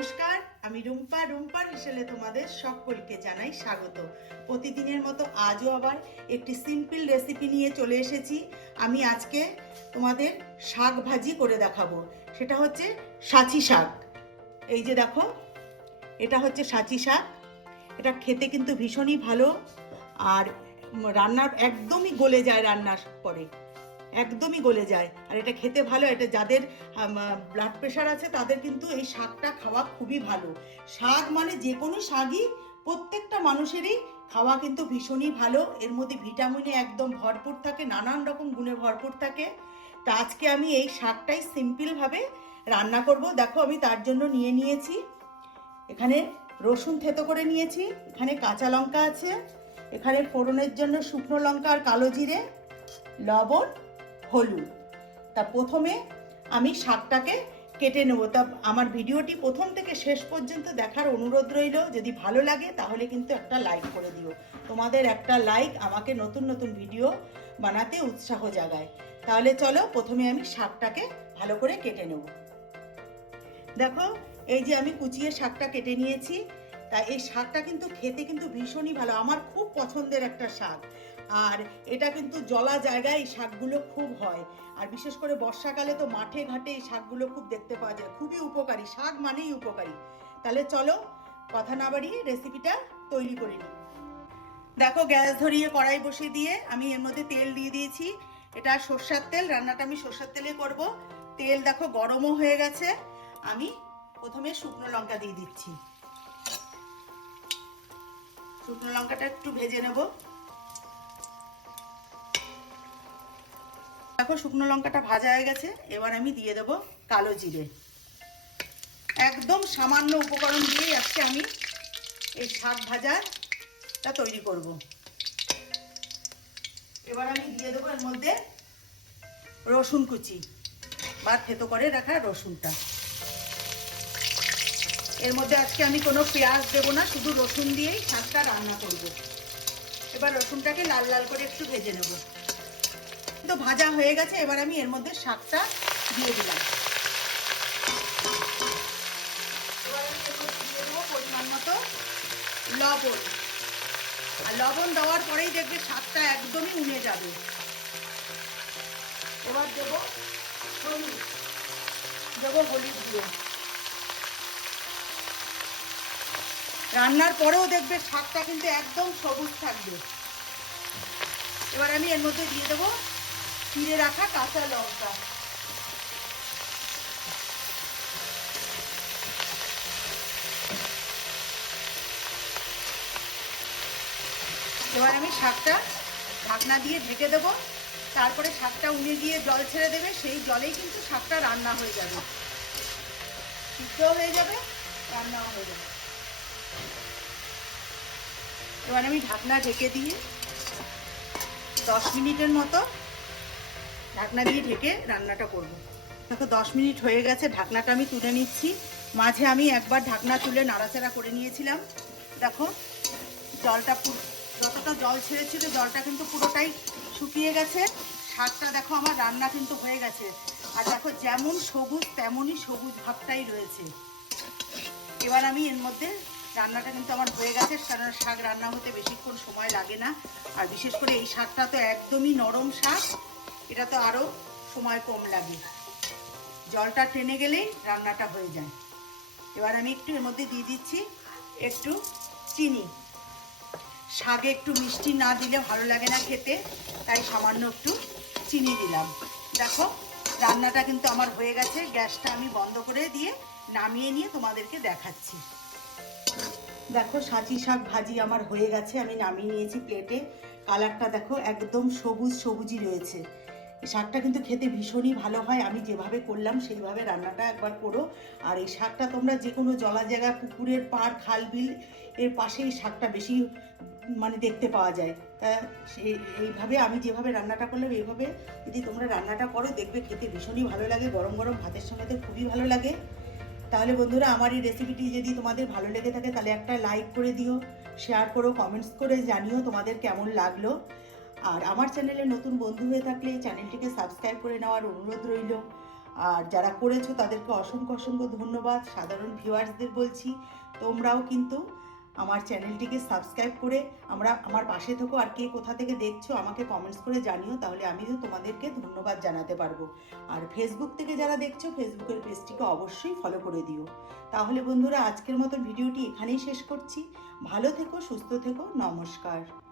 নমস্কার, আমি রুম্পা। রুম্পার হিসেবে তোমাদের সকলকে জানাই স্বাগত। প্রতিদিনের মতো আজও আবার একটি সিম্পল রেসিপি নিয়ে চলে এসেছি। আমি আজকে তোমাদের শাক ভাজি করে দেখাবো। সেটা হচ্ছে সাচি শাক। এই যে দেখো, এটা হচ্ছে সাচি শাক। এটা খেতে কিন্তু ভীষণই ভালো। আর রান্নার একদমই গলে যায় রান্নার পরে। একদমই গলে যায়। আর এটা খেতে ভালো, এটা যাদের ব্লাড প্রেশার আছে, তাদের কিন্তু এই শাকটা খাওয়া খুবই ভালো। শাক মানে যে কোনো শাকই প্রত্যেকটা মানুষেরই খাওয়া কিন্তু ভীষণই ভালো। এর মধ্যে ভিটামিনে একদম ভরপুর থাকে, নানান রকম গুণে ভরপুর থাকে। তা আজকে আমি এই শাকটাই সিম্পলভাবে রান্না করব। দেখো, আমি তার জন্য নিয়ে নিয়েছি। এখানে রসুন থেতো করে নিয়েছি, এখানে কাঁচা লঙ্কা আছে, এখানে ফোড়নের জন্য শুকনো লঙ্কা আর কালো জিরে, লবণ হলুদ। তা প্রথমে আমি শাকটাকে কেটে নেব। তা আমার ভিডিওটি প্রথম থেকে শেষ পর্যন্ত দেখার অনুরোধ রইল। যদি ভালো লাগে, তাহলে কিন্তু একটা লাইক করে দিও। তোমাদের একটা লাইক আমাকে নতুন নতুন ভিডিও বানাতে উৎসাহ জাগায়। তাহলে চলো, প্রথমে আমি শাকটাকে ভালো করে কেটে নেব। দেখো, এই যে আমি কুচিয়ে শাকটা কেটে নিয়েছি। তা এই শাকটা কিন্তু খেতে কিন্তু ভীষণই ভালো। আমার খুব পছন্দের একটা শাক। আর এটা কিন্তু জলা জায়গায় এই শাকগুলো খুব হয়। আর বিশেষ করে বর্ষাকালে তো মাঠে ঘাটে এই শাকগুলো খুব দেখতে পাওয়া যায়। খুবই উপকারী। শাক মানেই উপকারী। তাহলে চলো কথা না বাড়িয়ে রেসিপিটা তৈরি করে নিই। দেখো গ্যাস ধরিয়ে কড়াই বসিয়ে দিয়ে আমি এর মধ্যে তেল দিয়ে দিয়েছি। এটা সর্ষার তেল। রান্নাটা আমি সর্ষার তেলে করব। তেল দেখো গরমও হয়ে গেছে। আমি প্রথমে শুকনো লঙ্কা দিয়ে দিচ্ছি। শুকনো লঙ্কাটা একটু ভেজে নেব। দেখো, শুকনো লঙ্কাটা ভাজা হয়ে গেছে। এবার আমি দিয়ে দেবো কালো জিরে। একদম সামান্য উপকরণ দিয়েই আজকে আমি এই শাক ভাজাটা তৈরি করব। এবার আমি দিয়ে দেবো এর মধ্যে রসুন কুচি বা থেতো করে রাখা রসুনটা। এর মধ্যে আজকে আমি কোনো পেঁয়াজ দেবো না, শুধু রসুন দিয়েই শাকটা রান্না করব। এবার রসুনটাকে লাল লাল করে একটু ভেজে নেব। তো ভাজা হয়ে গেছে, এবার আমি এর মধ্যে শাকটা দিয়ে দিলাম। এবার দেবো পরিমাণ মতো লবণ। আর লবণ দেওয়ার পরেই দেখবে শাকটা একদমই উনে যাবে। এবার দেবো হলুদ। দেবো হলুদ দিয়ে। রান্নার পরেও দেখবে শাকটা কিন্তু একদম সবুজ থাকবে। এবার আমি এর মধ্যে দিয়ে দেবো চিড়ে রাখা কাঁচা লঙ্কা। এবার আমি শাকটা ঢাকনা দিয়ে ঢেকে দেবো। তারপরে শাকটা উনে গিয়ে জল ছেড়ে দেবে, সেই জলেই কিন্তু শাকটা রান্না হয়ে যাবে। সিদ্ধও হয়ে যাবে, রান্নাও হয়ে যাবে। এবার আমি ঢাকনা ঢেকে দিয়ে দশ মিনিটের মতো ঢাকনা দিয়ে ঢেকে রান্নাটা করব। দেখো, দশ মিনিট হয়ে গেছে, ঢাকনাটা আমি তুলে নিচ্ছি। মাঝে আমি একবার ঢাকনা তুলে নাড়াচাড়া করে নিয়েছিলাম। দেখো, জলটা যতটা জল ছেড়েছিল, জলটা কিন্তু পুরোটাই শুকিয়ে গেছে। শাকটা দেখো, আমার রান্না কিন্তু হয়ে গেছে। আর দেখো, যেমন সবুজ, তেমনই সবুজ ভাবটাই রয়েছে। এবার আমি এর মধ্যে রান্নাটা কিন্তু আমার হয়ে গেছে, কারণ শাক রান্না হতে বেশিক্ষণ সময় লাগে না। আর বিশেষ করে এই শাকটা তো একদমই নরম শাক, এটা তো আরও সময় কম লাগে। জলটা টেনে গেলেই রান্নাটা হয়ে যায়। এবার আমি একটু এর মধ্যে দিয়ে দিচ্ছি একটু চিনি। শাকে একটু মিষ্টি না দিলে ভালো লাগে না খেতে, তাই সামান্য একটু চিনি দিলাম। দেখো, রান্নাটা কিন্তু আমার হয়ে গেছে, গ্যাসটা আমি বন্ধ করে দিয়ে নামিয়ে নিয়ে তোমাদেরকে দেখাচ্ছি। দেখো, সাচি শাক ভাজি আমার হয়ে গেছে, আমি নামিয়ে নিয়েছি প্লেটে কালারটা দেখো, একদম সবুজ সবুজই রয়েছে। শাকটা কিন্তু খেতে ভীষণই ভালো হয়, আমি যেভাবে করলাম সেইভাবে রান্নাটা একবার করো। আর এই শাকটা তোমরা যে কোনো জলা জায়গা, পুকুরের পাড়, খাল, বিল, এর পাশে এই শাকটা বেশি মানে দেখতে পাওয়া যায়। তা এইভাবে আমি যেভাবে রান্নাটা করলাম, এইভাবে যদি তোমরা রান্নাটা করো, দেখবে খেতে ভীষণই ভালো লাগে। গরম গরম ভাতের সঙ্গে খুবই ভালো লাগে। তাহলে বন্ধুরা আমার এই রেসিপিটি যদি তোমাদের ভালো লেগে থাকে, তাহলে একটা লাইক করে দিও শেয়ার করো কমেন্টস করে জানিও তোমাদের কেমন লাগল। আর আমার চ্যানেলে নতুন বন্ধু হয়ে থাকলে চ্যানেলটিকে সাবস্ক্রাইব করে নেওয়ার অনুরোধ রইল। আর যারা করেছ, তাদেরকে অসংখ্য অসংখ্য ধন্যবাদ। সাধারণ ভিউয়ার্সদের বলছি, তোমরাও কিন্তু আমার চ্যানেলটিকে সাবস্ক্রাইব করে আমরা আমার পাশে থেকো। আর কে কোথা থেকে দেখছ আমাকে কমেন্টস করে জানিও, তাহলে আমিও তোমাদেরকে ধন্যবাদ জানাতে পারব। আর ফেসবুক থেকে যারা দেখছ ফেসবুকের পেজটিকে অবশ্যই ফলো করে দিও। তাহলে বন্ধুরা, আজকের মতো ভিডিওটি এখানেই শেষ করছি। ভালো থেকো, সুস্থ থেকো, নমস্কার।